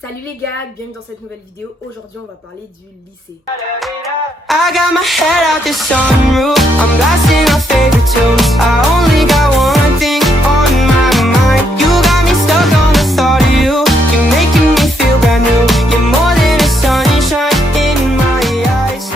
Salut les gars, bienvenue dans cette nouvelle vidéo. Aujourd'hui on va parler du lycée. I got my head out the sunroof. I'm blasting our favorite tunes. I only got one thing on my mind. You got me stuck on the thought of you. You're making me feel brand new. You're more than a sunshine in my eyes.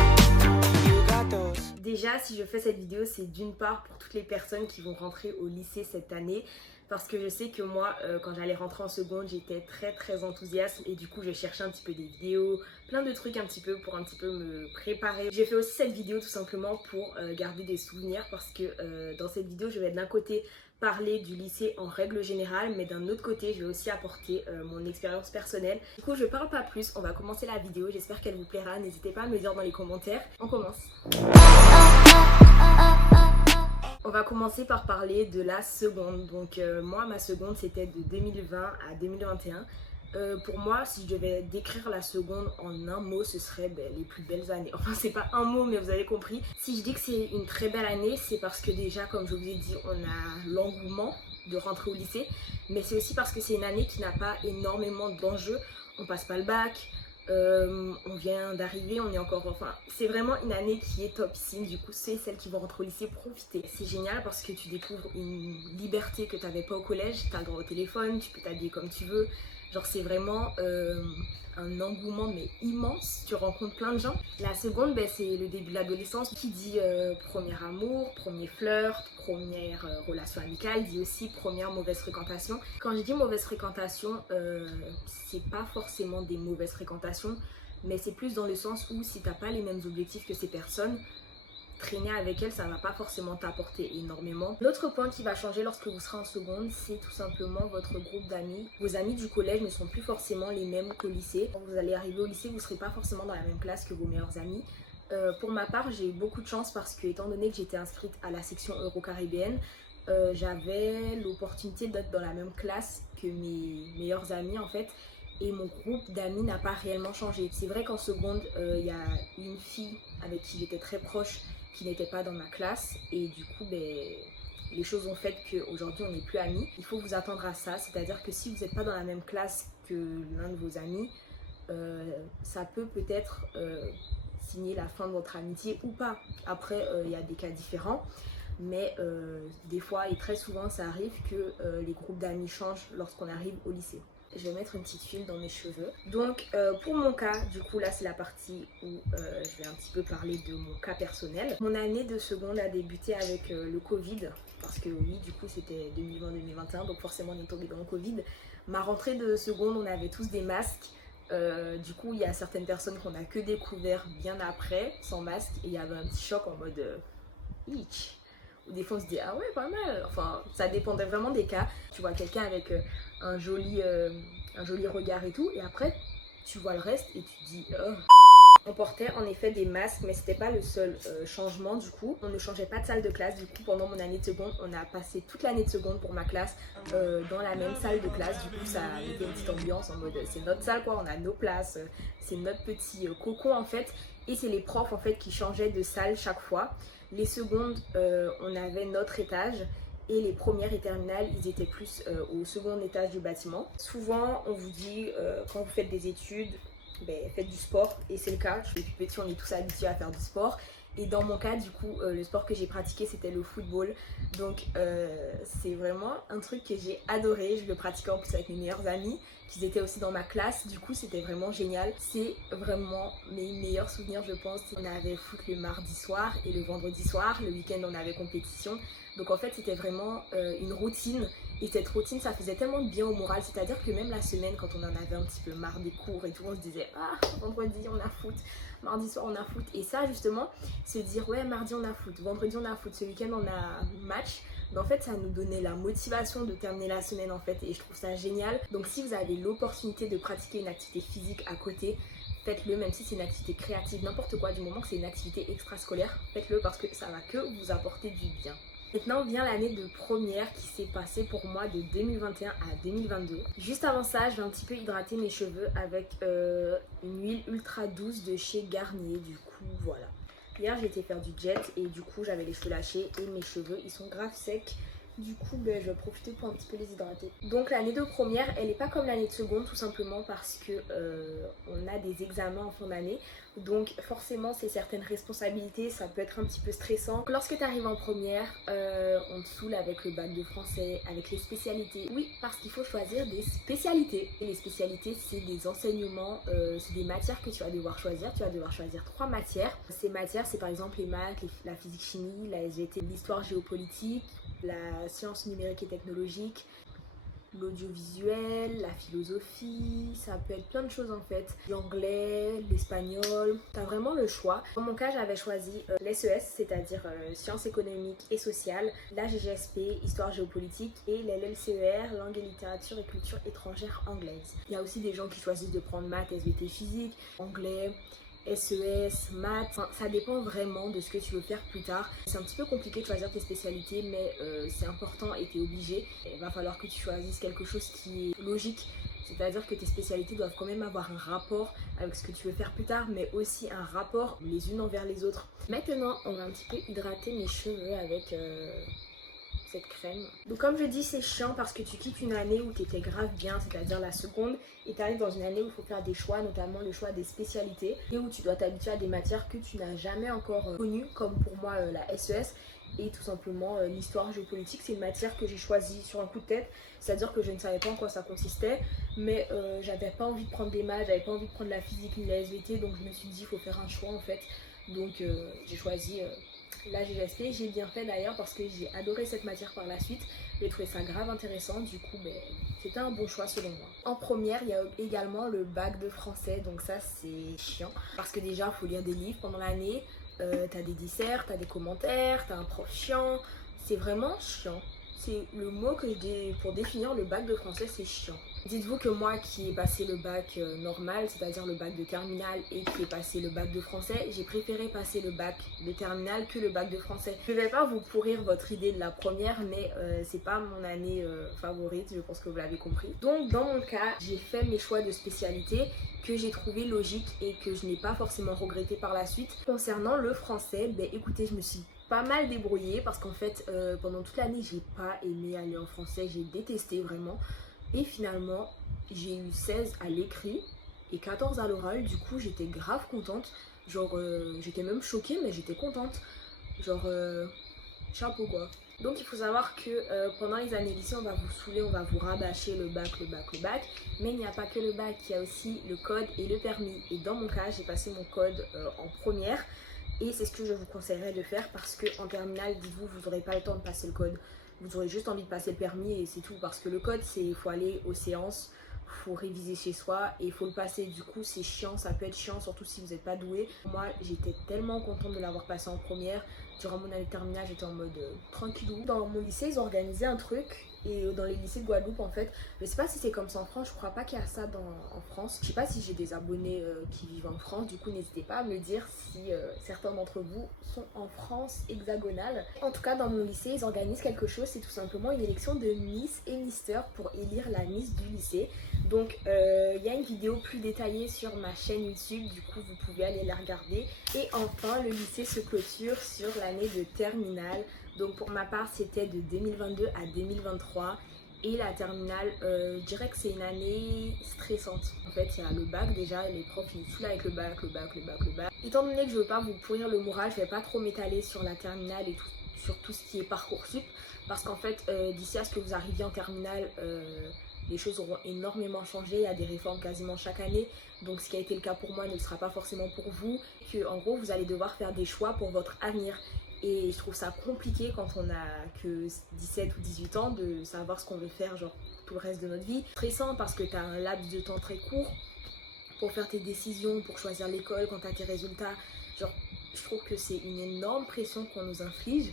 You got those. Déjà, si je fais cette vidéo, c'est d'une part pour toutes les personnes qui vont rentrer au lycée cette année. Parce que je sais que moi, quand j'allais rentrer en seconde, j'étais très enthousiaste. Et du coup, je cherchais un petit peu des vidéos, plein de trucs un petit peu pour un petit peu me préparer. J'ai fait aussi cette vidéo tout simplement pour garder des souvenirs. Parce que dans cette vidéo, je vais d'un côté parler du lycée en règle générale. Mais d'un autre côté, je vais aussi apporter mon expérience personnelle. Du coup, je parle pas plus. On va commencer la vidéo. J'espère qu'elle vous plaira. N'hésitez pas à me dire dans les commentaires. On commence. On va commencer par parler de la seconde. Donc moi, ma seconde, c'était de 2020 à 2021. Pour moi, si je devais décrire la seconde en un mot, ce serait les plus belles années. Enfin, c'est pas un mot, mais vous avez compris. Si je dis que c'est une très belle année, c'est parce que déjà, comme je vous ai dit, on a l'engouement de rentrer au lycée. Mais c'est aussi parce que c'est une année qui n'a pas énormément d'enjeux. On passe pas le bac. On vient d'arriver, on est encore, enfin c'est vraiment une année qui est topissime. Du coup c'est celles qui vont rentrer au lycée, profiter. C'est génial parce que tu découvres une liberté que tu n'avais pas au collège. Tu as le droit au téléphone, tu peux t'habiller comme tu veux. Genre c'est vraiment un engouement mais immense. Tu rencontres plein de gens. La seconde, c'est le début de l'adolescence. Qui dit premier amour, premier flirt, première relation amicale, dit aussi première mauvaise fréquentation. Quand je dis mauvaise fréquentation, c'est pas forcément des mauvaises fréquentations, mais c'est plus dans le sens où si t'as pas les mêmes objectifs que ces personnes, traîner avec elles, ça va pas forcément t'apporter énormément. L'autre point qui va changer lorsque vous serez en seconde, c'est tout simplement votre groupe d'amis. Vos amis du collège ne sont plus forcément les mêmes qu'au lycée. Quand vous allez arriver au lycée, vous ne serez pas forcément dans la même classe que vos meilleurs amis. Pour ma part, j'ai eu beaucoup de chance parce que, étant donné que j'étais inscrite à la section euro-caribéenne, j'avais l'opportunité d'être dans la même classe que mes meilleurs amis en fait. Et mon groupe d'amis n'a pas réellement changé. C'est vrai qu'en seconde, il y a une fille avec qui j'étais très proche qui n'était pas dans ma classe. Et du coup, les choses ont fait qu'aujourd'hui, on n'est plus amis. Il faut vous attendre à ça. C'est-à-dire que si vous n'êtes pas dans la même classe que l'un de vos amis, ça peut peut-être signer la fin de votre amitié ou pas. Après, il y a des cas différents. Mais des fois et très souvent, ça arrive que les groupes d'amis changent lorsqu'on arrive au lycée. Je vais mettre une petite huile dans mes cheveux. Donc pour mon cas, du coup là c'est la partie où je vais un petit peu parler de mon cas personnel. Mon année de seconde a débuté avec le Covid. Parce que oui, du coup c'était 2020-2021, donc forcément on est tombé dans le Covid. Ma rentrée de seconde, on avait tous des masques. Du coup il y a certaines personnes qu'on a que découvert bien après, sans masque. Et il y avait un petit choc en mode itch. Ou des fois on se dit ah ouais pas mal, enfin ça dépendait vraiment des cas. Tu vois quelqu'un avec un joli regard et tout, et après tu vois le reste et tu te dis oh. On portait en effet des masques, mais c'était pas le seul changement du coup. On ne changeait pas de salle de classe. Du coup pendant mon année de seconde, on a passé toute l'année de seconde pour ma classe dans la même salle de classe. Du coup ça mettait une petite ambiance en mode c'est notre salle quoi, on a nos places, c'est notre petit cocon en fait. Et c'est les profs en fait qui changeaient de salle chaque fois. Les secondes, on avait notre étage. Et les premières et terminales, ils étaient plus au second étage du bâtiment. Souvent, on vous dit, quand vous faites des études, faites du sport. Et c'est le cas, je suis plus petit, on est tous habitués à faire du sport. Et dans mon cas, du coup, le sport que j'ai pratiqué, c'était le football. Donc, c'est vraiment un truc que j'ai adoré. Je le pratiquais en plus avec mes meilleurs amis, qui étaient aussi dans ma classe. Du coup, c'était vraiment génial. C'est vraiment mes meilleurs souvenirs, je pense. On avait foot le mardi soir et le vendredi soir. Le week-end, on avait compétition. Donc, en fait, c'était vraiment une routine. Et cette routine, ça faisait tellement de bien au moral. C'est-à-dire que même la semaine, quand on en avait un petit peu marre des cours et tout, on se disait « Ah, vendredi, on a foot. Mardi soir, on a foot. » Et ça, justement, se dire « Ouais, mardi, on a foot. Vendredi, on a foot. Ce week-end, on a match. » Mais en fait, ça nous donnait la motivation de terminer la semaine, en fait. Et je trouve ça génial. Donc, si vous avez l'opportunité de pratiquer une activité physique à côté, faites-le, même si c'est une activité créative, n'importe quoi, du moment que c'est une activité extrascolaire, faites-le parce que ça va que vous apporter du bien. Maintenant vient l'année de première qui s'est passée pour moi de 2021 à 2022. Juste avant ça, je vais un petit peu hydrater mes cheveux avec une huile ultra douce de chez Garnier. Du coup, voilà. Hier, j'ai été faire du jet et du coup, j'avais les cheveux lâchés et mes cheveux, ils sont grave secs. Du coup, je vais profiter pour un petit peu les hydrater. Donc l'année de première, elle n'est pas comme l'année de seconde, tout simplement parce que on a des examens en fin d'année. Donc forcément, c'est certaines responsabilités, ça peut être un petit peu stressant. Lorsque tu arrives en première, on te saoule avec le bac de français, avec les spécialités. Oui, parce qu'il faut choisir des spécialités. Et les spécialités, c'est des enseignements, c'est des matières que tu vas devoir choisir. Tu vas devoir choisir 3 matières. Ces matières, c'est par exemple les maths, la physique-chimie, la SVT, l'histoire géopolitique, la science numérique et technologique, l'audiovisuel, la philosophie, ça peut être plein de choses en fait. L'anglais, l'espagnol, t'as vraiment le choix. Dans mon cas, j'avais choisi l'SES, c'est-à-dire sciences économiques et sociales, la GGSP, histoire géopolitique, et l'LLCER, langue et littérature et culture étrangère anglaise. Il y a aussi des gens qui choisissent de prendre maths, SVT physique, anglais, SES, maths, enfin, ça dépend vraiment de ce que tu veux faire plus tard. C'est un petit peu compliqué de choisir tes spécialités, mais c'est important et tu es obligé. Il va falloir que tu choisisses quelque chose qui est logique, c'est-à-dire que tes spécialités doivent quand même avoir un rapport avec ce que tu veux faire plus tard, mais aussi un rapport les unes envers les autres. Maintenant, on va un petit peu hydrater mes cheveux avec cette crème. Donc comme je dis, c'est chiant parce que tu quittes une année où tu étais grave bien, c'est-à-dire la seconde, et tu arrives dans une année où il faut faire des choix, notamment le choix des spécialités, et où tu dois t'habituer à des matières que tu n'as jamais encore connues, comme pour moi la SES, et tout simplement l'histoire géopolitique. C'est une matière que j'ai choisie sur un coup de tête, c'est-à-dire que je ne savais pas en quoi ça consistait, mais j'avais pas envie de prendre des maths, j'avais pas envie de prendre la physique ni la SVT, donc je me suis dit il faut faire un choix en fait. Donc j'ai choisi la GGSP. J'ai bien fait d'ailleurs parce que j'ai adoré cette matière par la suite. J'ai trouvé ça grave intéressant, du coup c'était un bon choix selon moi. En première, il y a également le bac de français, donc ça c'est chiant parce que déjà il faut lire des livres pendant l'année, t'as des disserts, t'as des commentaires, t'as un prof chiant, c'est vraiment chiant. C'est le mot que pour définir le bac de français, c'est chiant. Dites-vous que moi qui ai passé le bac normal, c'est-à-dire le bac de terminale, et qui ai passé le bac de français, j'ai préféré passer le bac de terminale que le bac de français. Je ne vais pas vous pourrir votre idée de la première, mais c'est pas mon année favorite, je pense que vous l'avez compris. Donc dans mon cas, j'ai fait mes choix de spécialité que j'ai trouvé logique et que je n'ai pas forcément regretté par la suite. Concernant le français, écoutez, je me suis pas mal débrouillée parce qu'en fait pendant toute l'année j'ai pas aimé aller en français, j'ai détesté vraiment, et finalement j'ai eu 16 à l'écrit et 14 à l'oral. Du coup j'étais grave contente, genre j'étais même choquée, mais j'étais contente, genre chapeau quoi. Donc il faut savoir que pendant les années lycée on va vous saouler, on va vous rabâcher le bac, mais il n'y a pas que le bac, il y a aussi le code et le permis, et dans mon cas j'ai passé mon code en première. Et c'est ce que je vous conseillerais de faire parce qu'en terminale, dites-vous, vous n'aurez pas le temps de passer le code. Vous aurez juste envie de passer le permis et c'est tout. Parce que le code, il faut aller aux séances, il faut réviser chez soi et il faut le passer. Du coup, c'est chiant, ça peut être chiant, surtout si vous n'êtes pas doué. Moi, j'étais tellement contente de l'avoir passé en première. Durant mon année de terminale, j'étais en mode tranquillou. Dans mon lycée, ils ont organisé un truc. Et dans les lycées de Guadeloupe en fait, je sais pas si c'est comme ça en France, je crois pas qu'il y a ça en France. Je sais pas si j'ai des abonnés qui vivent en France, du coup n'hésitez pas à me dire si certains d'entre vous sont en France hexagonale. En tout cas dans mon lycée ils organisent quelque chose, c'est tout simplement une élection de Miss et Mister pour élire la Miss du lycée. Donc il y a une vidéo plus détaillée sur ma chaîne YouTube, du coup vous pouvez aller la regarder. Et enfin le lycée se clôture sur l'année de terminale. Donc pour ma part c'était de 2022 à 2023 et la terminale je dirais que c'est une année stressante. En fait il y a le bac déjà, les profs ils saoulent avec le bac. Étant donné que je veux pas vous pourrir le moral, je vais pas trop m'étaler sur la terminale et sur tout ce qui est Parcoursup, parce qu'en fait d'ici à ce que vous arriviez en terminale les choses auront énormément changé, il y a des réformes quasiment chaque année, donc ce qui a été le cas pour moi ne le sera pas forcément pour vous, que en gros vous allez devoir faire des choix pour votre avenir. Et je trouve ça compliqué quand on a que 17 ou 18 ans de savoir ce qu'on veut faire genre tout le reste de notre vie. Stressant parce que tu as un laps de temps très court pour faire tes décisions, pour choisir l'école, quand tu as tes résultats. Genre, je trouve que c'est une énorme pression qu'on nous inflige.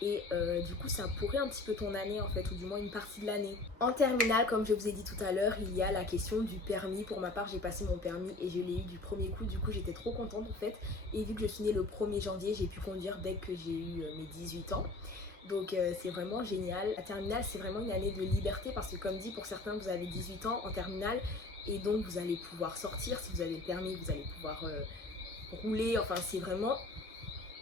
Et du coup ça pourrit un petit peu ton année en fait, ou du moins une partie de l'année. En terminale, comme je vous ai dit tout à l'heure, il y a la question du permis. Pour ma part j'ai passé mon permis et je l'ai eu du premier coup, du coup j'étais trop contente en fait. Et vu que je suis née le 1er janvier, j'ai pu conduire dès que j'ai eu mes 18 ans. Donc c'est vraiment génial. La terminale c'est vraiment une année de liberté parce que comme dit, pour certains vous avez 18 ans en terminale et donc vous allez pouvoir sortir. Si vous avez le permis vous allez pouvoir rouler, enfin c'est vraiment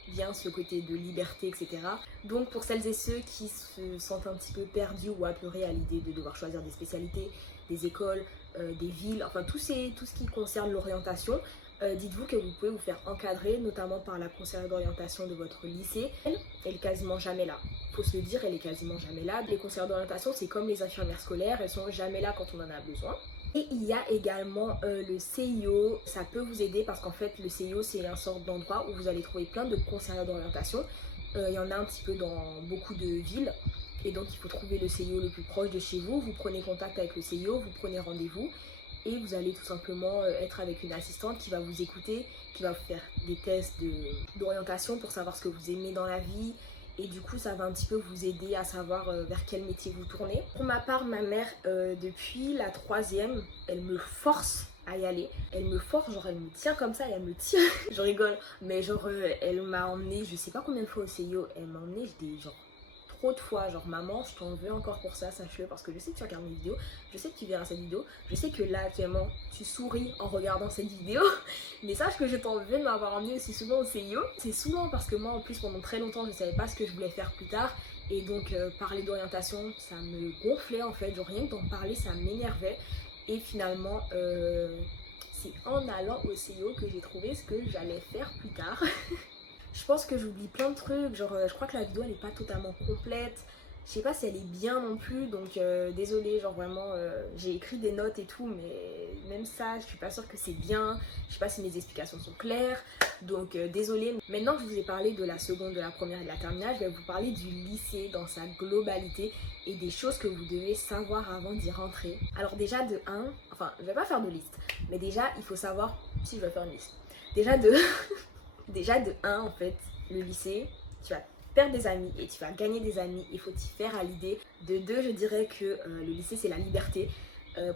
bien ce côté de liberté, etc. Donc pour celles et ceux qui se sentent un petit peu perdus ou apeurés à l'idée de devoir choisir des spécialités, des écoles, des villes, enfin tout ce qui concerne l'orientation, dites-vous que vous pouvez vous faire encadrer, notamment par la conseillère d'orientation de votre lycée. Elle est quasiment jamais là. Faut se le dire, elle est quasiment jamais là. Les conseillères d'orientation, c'est comme les infirmières scolaires, elles sont jamais là quand on en a besoin. Et il y a également le CIO, ça peut vous aider parce qu'en fait le CIO c'est un sorte d'endroit où vous allez trouver plein de conseillères d'orientation. Il y en a un petit peu dans beaucoup de villes. Et donc il faut trouver le CIO le plus proche de chez vous. Vous prenez contact avec le CIO, vous prenez rendez-vous. Et vous allez tout simplement être avec une assistante qui va vous écouter, qui va vous faire des tests d'orientation pour savoir ce que vous aimez dans la vie. Et du coup, ça va un petit peu vous aider à savoir vers quel métier vous tournez. Pour ma part, ma mère, depuis la 3e, elle me force à y aller. Elle me force, genre elle me tient comme ça et elle me tient. Je rigole, mais genre elle m'a emmenée, je sais pas combien de fois au CIO, elle m'a emmenée, j'étais genre trop de fois, genre maman je t'en veux encore pour ça, sache-le, parce que je sais que tu regardes mes vidéos, je sais que tu verras cette vidéo, je sais que là actuellement tu souris en regardant cette vidéo, mais sache que je t'en veux de m'avoir emmené aussi souvent au CIO. C'est souvent parce que moi en plus pendant très longtemps je savais pas ce que je voulais faire plus tard, et donc parler d'orientation ça me gonflait en fait, genre rien que d'en parler ça m'énervait, et finalement c'est en allant au CIO que j'ai trouvé ce que j'allais faire plus tard. Je pense que j'oublie plein de trucs, genre je crois que la vidéo elle est pas totalement complète, je sais pas si elle est bien non plus, donc désolée, genre vraiment j'ai écrit des notes et tout, mais même ça je suis pas sûre que c'est bien, je sais pas si mes explications sont claires, donc désolée. Maintenant que je vous ai parlé de la seconde, de la première et de la terminale, je vais vous parler du lycée dans sa globalité et des choses que vous devez savoir avant d'y rentrer. Alors déjà de 1, enfin je vais pas faire de liste, mais déjà il faut savoir, si je vais faire une liste, Déjà de 1 en fait, le lycée, tu vas faire des amis et tu vas gagner des amis, il faut t'y faire à l'idée. De 2, je dirais que le lycée c'est la liberté.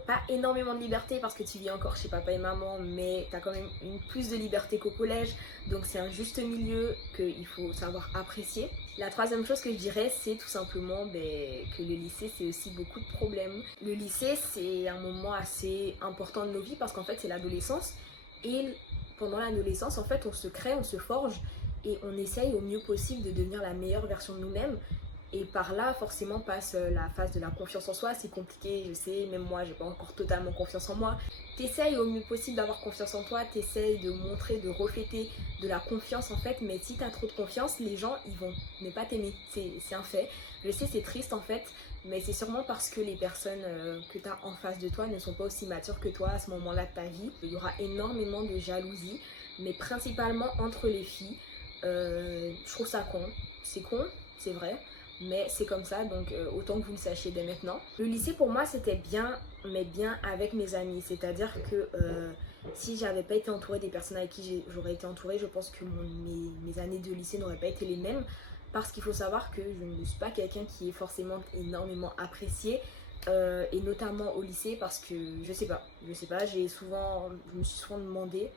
Pas énormément de liberté parce que tu vis encore chez papa et maman, mais tu as quand même plus de liberté qu'au collège, donc c'est un juste milieu qu'il faut savoir apprécier. La 3e chose que je dirais, c'est tout simplement que le lycée c'est aussi beaucoup de problèmes. Le lycée c'est un moment assez important de nos vies parce qu'en fait c'est l'adolescence, et pendant l'adolescence, en fait, on se crée, on se forge et on essaye au mieux possible de devenir la meilleure version de nous-mêmes. Et par là, forcément, passe la phase de la confiance en soi. C'est compliqué, je sais, même moi, j'ai pas encore totalement confiance en moi. T'essayes au mieux possible d'avoir confiance en toi, t'essayes de montrer, de refléter de la confiance en fait. Mais si t'as trop de confiance, les gens, ils vont ne pas t'aimer. C'est un fait. Je sais, c'est triste en fait. Mais c'est sûrement parce que les personnes que tu as en face de toi ne sont pas aussi matures que toi à ce moment-là de ta vie. Il y aura énormément de jalousie, mais principalement entre les filles. Je trouve ça con. C'est con, c'est vrai, mais c'est comme ça, donc autant que vous le sachiez dès maintenant. Le lycée pour moi c'était bien, mais bien avec mes amis. C'est-à-dire que si j'avais pas été entourée des personnes avec qui j'aurais été entourée, je pense que mes années de lycée n'auraient pas été les mêmes. Parce qu'il faut savoir que je ne suis pas quelqu'un qui est forcément énormément apprécié, et notamment au lycée parce que je sais pas, je me suis souvent demandé,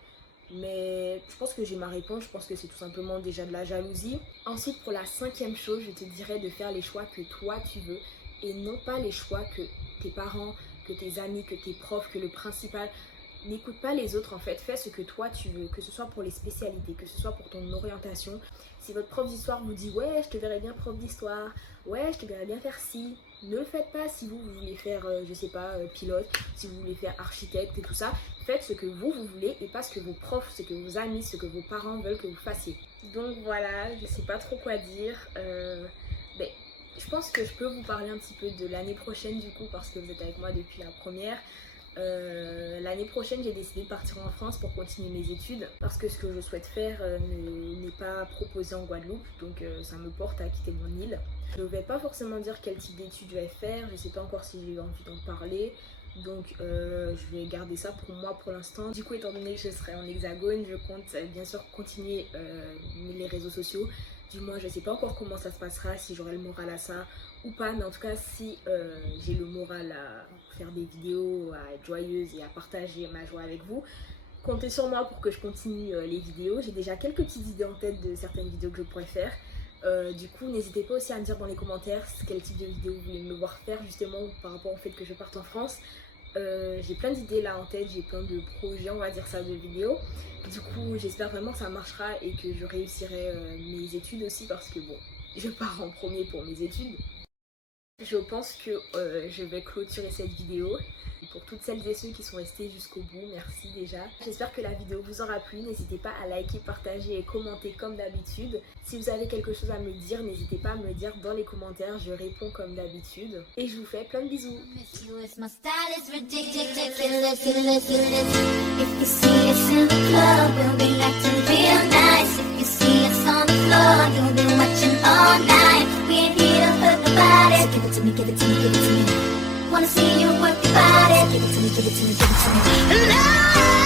mais je pense que j'ai ma réponse, je pense que c'est tout simplement déjà de la jalousie. Ensuite, pour la 5e chose, je te dirais de faire les choix que toi tu veux et non pas les choix que tes parents, que tes amis, que tes profs, que le principal. N'écoute pas les autres en fait, fais ce que toi tu veux, que ce soit pour les spécialités, que ce soit pour ton orientation. Si votre prof d'histoire vous dit ouais je te verrais bien prof d'histoire, ouais je te verrais bien faire ci, ne le faites pas. Si vous voulez faire je sais pas pilote, si vous voulez faire architecte et tout ça, faites ce que vous voulez et pas ce que vos profs, ce que vos amis, ce que vos parents veulent que vous fassiez. Donc voilà, je sais pas trop quoi dire. Je pense que je peux vous parler un petit peu de l'année prochaine du coup parce que vous êtes avec moi depuis la première. L'année prochaine j'ai décidé de partir en France pour continuer mes études parce que ce que je souhaite faire n'est pas proposé en Guadeloupe, donc ça me porte à quitter mon île. Je ne vais pas forcément dire quel type d'études je vais faire, je sais pas encore si j'ai envie d'en parler, donc je vais garder ça pour moi pour l'instant. Du coup, étant donné que je serai en hexagone, je compte bien sûr continuer les réseaux sociaux. Du moins je sais pas encore comment ça se passera, si j'aurai le moral à ça ou pas, mais en tout cas si j'ai le moral à faire des vidéos, à être joyeuse et à partager ma joie avec vous, comptez sur moi pour que je continue les vidéos. J'ai déjà quelques petites idées en tête de certaines vidéos que je pourrais faire. Du coup n'hésitez pas aussi à me dire dans les commentaires quel type de vidéo vous voulez me voir faire justement par rapport au fait que je parte en France. J'ai plein d'idées là en tête, j'ai plein de projets, on va dire ça, de vidéos. Du coup, j'espère vraiment que ça marchera et que je réussirai mes études aussi parce que bon, je pars en premier pour mes études. Je pense que je vais clôturer cette vidéo. Pour toutes celles et ceux qui sont restés jusqu'au bout, merci déjà. J'espère que la vidéo vous aura plu. N'hésitez pas à liker, partager et commenter comme d'habitude. Si vous avez quelque chose à me dire, n'hésitez pas à me le dire dans les commentaires. Je réponds comme d'habitude. Et je vous fais plein de bisous. Give it to me, give it to me. Wanna see you work your body. Give it to me, give it to me, give it to me. Love.